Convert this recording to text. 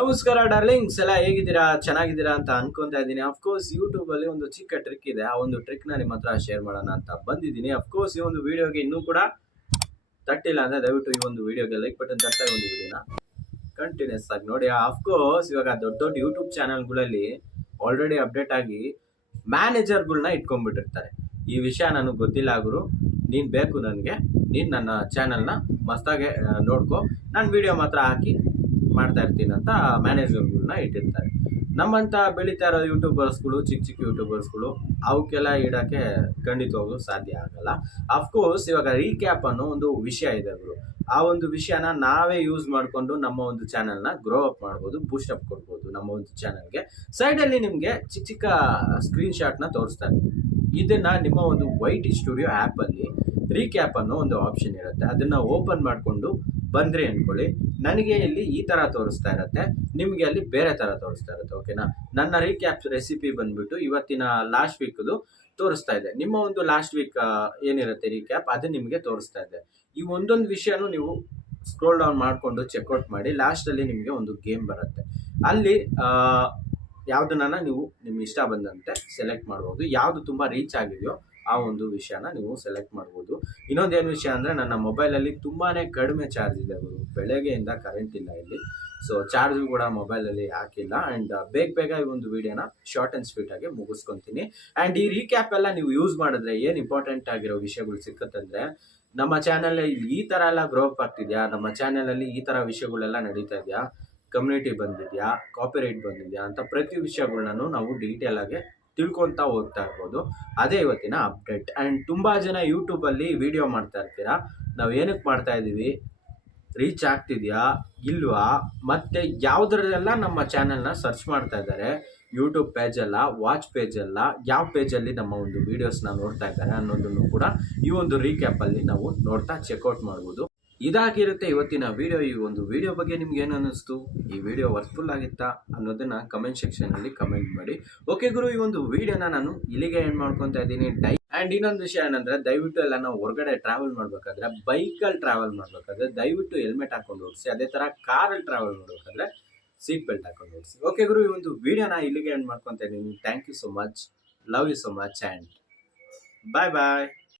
ನಮಸ್ಕಾರ ಡಾರ್ಲಿಂಗ್ಸ್ ಎಲ್ಲ ಹೇಗಿದ್ದೀರಾ? ಚೆನ್ನಾಗಿದ್ದೀರಾ ಅಂತ ಅನ್ಕೊಂತಾ ಇದ್ದೀನಿ. ಅಫ್ಕೋರ್ಸ್ ಯೂಟ್ಯೂಬಲ್ಲಿ ಒಂದು ಚಿಕ್ಕ ಟ್ರಿಕ್ ಇದೆ. ಆ ಒಂದು ಟ್ರಿಕ್ನ ನಿಮ್ಮ ಹತ್ರ ಶೇರ್ ಮಾಡೋಣ ಅಂತ ಬಂದಿದ್ದೀನಿ. ಅಫ್ಕೋರ್ಸ್ ಈ ಒಂದು ವಿಡಿಯೋಗೆ ಇನ್ನೂ ಕೂಡ ತಟ್ಟಿಲ್ಲ ಅಂದರೆ ದಯವಿಟ್ಟು ಈ ಒಂದು ವಿಡಿಯೋಗೆ ಲೈಕ್ ಬಟನ್ ತಟ್ಟ ಒಂದು ವಿಡಿಯೋನ ಕಂಟಿನ್ಯೂಸ್ ಆಗಿ ನೋಡಿ. ಅಫ್ಕೋರ್ಸ್ ಇವಾಗ ದೊಡ್ಡ ದೊಡ್ಡ ಯೂಟ್ಯೂಬ್ ಚಾನಲ್ಗಳಲ್ಲಿ ಆಲ್ರೆಡಿ ಅಪ್ಡೇಟ್ ಆಗಿ ಮ್ಯಾನೇಜರ್ಗಳನ್ನ ಇಟ್ಕೊಂಡ್ಬಿಟ್ಟಿರ್ತಾರೆ. ಈ ವಿಷಯ ನನಗೆ ಗೊತ್ತಿಲ್ಲ ಗುರು. ನೀನು ಬೇಕು ನನಗೆ. ನೀನು ನನ್ನ ಚಾನಲ್ನ ಮಸ್ತಾಗೆ ನೋಡ್ಕೊ. ನಾನು ವಿಡಿಯೋ ಮಾತ್ರ ಹಾಕಿ ಮಾಡ್ತಾ ಇರ್ತೀನಿ ಅಂತ ಮ್ಯಾನೇಜರ್ಗಳನ್ನ ಇಟ್ಟಿರ್ತಾರೆ. ನಮ್ಮಂತ ಬೆಳೀತಾ ಇರೋ ಯೂಟ್ಯೂಬರ್ಸ್ಗಳು ಚಿಕ್ಕ ಚಿಕ್ಕ ಯೂಟ್ಯೂಬರ್ಸ್ಗಳು ಅವಕ್ಕೆಲ್ಲ ಇಡೋಕ್ಕೆ ಖಂಡಿತವಾಗ್ಲೂ ಸಾಧ್ಯ ಆಗಲ್ಲ. ಅಫ್ಕೋರ್ಸ್ ಇವಾಗ ರೀಕ್ಯಾಪ್ ಅನ್ನೋ ಒಂದು ವಿಷಯ ಇದೆ ಗುರು. ಆ ಒಂದು ವಿಷಯನ ನಾವೇ ಯೂಸ್ ಮಾಡಿಕೊಂಡು ನಮ್ಮ ಒಂದು ಚಾನಲ್ನ ಗ್ರೋ ಅಪ್ ಮಾಡ್ಬೋದು ಬೂಸ್ಟ್ ಅಪ್ ಕೊಡ್ಬೋದು ನಮ್ಮ ಒಂದು ಚಾನಲ್ಗೆ ಸೈಡಲ್ಲಿ ನಿಮಗೆ ಚಿಕ್ಕ ಚಿಕ್ಕ ಸ್ಕ್ರೀನ್ ಶಾಟ್ನ ತೋರಿಸ್ತಾ ಇರ್ತೀವಿ ಇದನ್ನು ನಿಮ್ಮ ಒಂದು ವೈಟ್ ಸ್ಟುಡಿಯೋ ಆ್ಯಪಲ್ಲಿ ರೀಕ್ಯಾಪ್ ಅನ್ನೋ ಒಂದು ಆಪ್ಷನ್ ಇರುತ್ತೆ. ಅದನ್ನು ಓಪನ್ ಮಾಡಿಕೊಂಡು ಬಂದ್ರಿ ಅನ್ಕೊಳ್ಳಿ. ನನಗೆ ಇಲ್ಲಿ ಈ ಥರ ತೋರಿಸ್ತಾ ಇರುತ್ತೆ. ನಿಮಗೆ ಅಲ್ಲಿ ಬೇರೆ ಥರ ತೋರಿಸ್ತಾ ಇರುತ್ತೆ ಓಕೆನಾ ನನ್ನ ರೀಕ್ಯಾಪ್ ರೆಸಿಪಿ ಬಂದ್ಬಿಟ್ಟು ಇವತ್ತಿನ ಲಾಸ್ಟ್ ವೀಕ್ದು ತೋರಿಸ್ತಾ ಇದೆ. ನಿಮ್ಮ ಒಂದು ಲಾಸ್ಟ್ ವೀಕ್ ಏನಿರುತ್ತೆ ರೀಕ್ಯಾಪ್ ಅದು ನಿಮಗೆ ತೋರಿಸ್ತಾ ಇದೆ. ಈ ಒಂದೊಂದು ವಿಷಯನೂ ನೀವು ಸ್ಕ್ರೋಲ್ ಡೌನ್ ಮಾಡಿಕೊಂಡು ಚೆಕ್ಔಟ್ ಮಾಡಿ ಲಾಸ್ಟಲ್ಲಿ ನಿಮಗೆ ಒಂದು ಗೇಮ್ ಬರುತ್ತೆ. ಅಲ್ಲಿ ಯಾವುದನ್ನ ನೀವು ನಿಮ್ಗೆ ಇಷ್ಟ ಬಂದಂತೆ ಸೆಲೆಕ್ಟ್ ಮಾಡ್ಬೋದು. ಯಾವುದು ತುಂಬ ರೀಚ್ ಆಗಿದೆಯೋ ಆ ಒಂದು ವಿಷಯನ ನೀವು ಸೆಲೆಕ್ಟ್ ಮಾಡ್ಬೋದು. ಇನ್ನೊಂದೇನು ವಿಷಯ ಅಂದರೆ ನನ್ನ ಮೊಬೈಲಲ್ಲಿ ತುಂಬಾ ಕಡಿಮೆ ಚಾರ್ಜ್ ಇದೆ ಗುರು. ಬೆಳಗ್ಗೆಯಿಂದ ಕರೆಂಟ್ ಇಲ್ಲ ಇಲ್ಲಿ. ಸೊ ಚಾರ್ಜು ಕೂಡ ಮೊಬೈಲಲ್ಲಿ ಹಾಕಿಲ್ಲ. ಆ್ಯಂಡ್ ಬೇಗ ಬೇಗ ಈ ಒಂದು ವಿಡಿಯೋನ ಶಾರ್ಟ್ ಆ್ಯಂಡ್ ಸ್ವೀಟ್ ಆಗಿ ಮುಗಿಸ್ಕೊತೀನಿ. ಆ್ಯಂಡ್ ಈ ರೀಕ್ಯಾಪ್ ಎಲ್ಲ ನೀವು ಯೂಸ್ ಮಾಡಿದ್ರೆ ಏನು ಇಂಪಾರ್ಟೆಂಟ್ ಆಗಿರೋ ವಿಷಯಗಳು ಸಿಕ್ಕತ್ತಂದರೆ, ನಮ್ಮ ಚಾನಲ್ ಈ ಥರ ಎಲ್ಲ ಗ್ರೋಪ್ ಆಗ್ತಿದೆಯಾ? ನಮ್ಮ ಚಾನಲಲ್ಲಿ ಈ ಥರ ವಿಷಯಗಳೆಲ್ಲ ನಡೀತಾ ಇದೆಯಾ? ಕಮ್ಯುನಿಟಿ ಬಂದಿದೆಯಾ? ಕಾಪಿರೈಟ್ ಬಂದಿದೆಯಾ? ಅಂತ ಪ್ರತಿ ವಿಷಯಗಳನ್ನೂ ನಾವು ಡೀಟೇಲಾಗಿ ತಿಳ್ಕೊತಾ ಹೋಗ್ತಾ ಇರ್ಬೋದು. ಅದೇ ಇವತ್ತಿನ ಅಪ್ಡೇಟ್ ಆ್ಯಂಡ್ ತುಂಬ ಜನ ಯೂಟ್ಯೂಬಲ್ಲಿ ವೀಡಿಯೋ ಮಾಡ್ತಾ ಇರ್ತೀರಾ? ನಾವು ಏನಕ್ಕೆ ಮಾಡ್ತಾ ಇದ್ದೀವಿ ರೀಚ್ ಆಗ್ತಿದೆಯಾ? ಇಲ್ವಾ? ಮತ್ತು ಯಾವುದ್ರಲ್ಲೆಲ್ಲ ನಮ್ಮ ಚಾನೆಲ್ನ ಸರ್ಚ್ ಮಾಡ್ತಾ ಇದ್ದಾರೆ? ಯೂಟ್ಯೂಬ್ ಪೇಜಲ್ಲ ವಾಚ್ ಪೇಜಲ್ಲ ಯಾವ ಪೇಜಲ್ಲಿ ನಮ್ಮ ಒಂದು ವೀಡಿಯೋಸ್ನ ನೋಡ್ತಾ ಇದ್ದಾರೆ ಅನ್ನೋದನ್ನು ಕೂಡ ಈ ಒಂದು ರೀಕ್ಯಾಪಲ್ಲಿ ನಾವು ನೋಡ್ತಾ ಚೆಕ್ಔಟ್ ಮಾಡ್ಬೋದು. ಇದಾಗಿರುತ್ತೆ ಇವತ್ತಿನ ವಿಡಿಯೋ ಈ ಒಂದು ವಿಡಿಯೋ ಬಗ್ಗೆ ನಿಮ್ಗೆ ಏನು ಅನ್ನಿಸ್ತು? ಈ ವಿಡಿಯೋ ವರ್ತ್ಫುಲ್ ಆಗಿತ್ತಾ? ಅನ್ನೋದನ್ನ ಕಮೆಂಟ್ ಸೆಕ್ಷನಲ್ಲಿ ಕಮೆಂಟ್ ಮಾಡಿ. ಓಕೆ ಗುರು, ಈ ಒಂದು ವಿಡಿಯೋನ ನಾನು ಇಲ್ಲಿಗೆ ಎಂಡ್ ಮಾಡ್ಕೊತಾ ಇದ್ದೀನಿ. ಡೈ ಆ್ಯಂಡ್ ಇನ್ನೊಂದು ವಿಷಯ ಏನಂದ್ರೆ, ದಯವಿಟ್ಟು ಎಲ್ಲ ನಾವು ಹೊರಗಡೆ ಟ್ರಾವೆಲ್ ಮಾಡಬೇಕಾದ್ರೆ, ಬೈಕಲ್ಲಿ ಟ್ರಾವೆಲ್ ಮಾಡಬೇಕಾದ್ರೆ, ದಯವಿಟ್ಟು ಹೆಲ್ಮೆಟ್ ಹಾಕೊಂಡು ಓಡಿಸಿ, ಅದೇ ಥರ ಕಾರಲ್ಲಿ ಟ್ರಾವೆಲ್ ಮಾಡಬೇಕಾದ್ರೆ ಸೀಟ್ ಬೆಲ್ಟ್ ಹಾಕೊಂಡು ಓಡಿಸಿ. ಓಕೆ ಗುರು, ಈ ಒಂದು ವಿಡಿಯೋನ ಇಲ್ಲಿಗೆ ಎಂಡ್ ಮಾಡ್ಕೊತಾ ಇದ್ದೀನಿ. Thank you so much love you so much and bye bye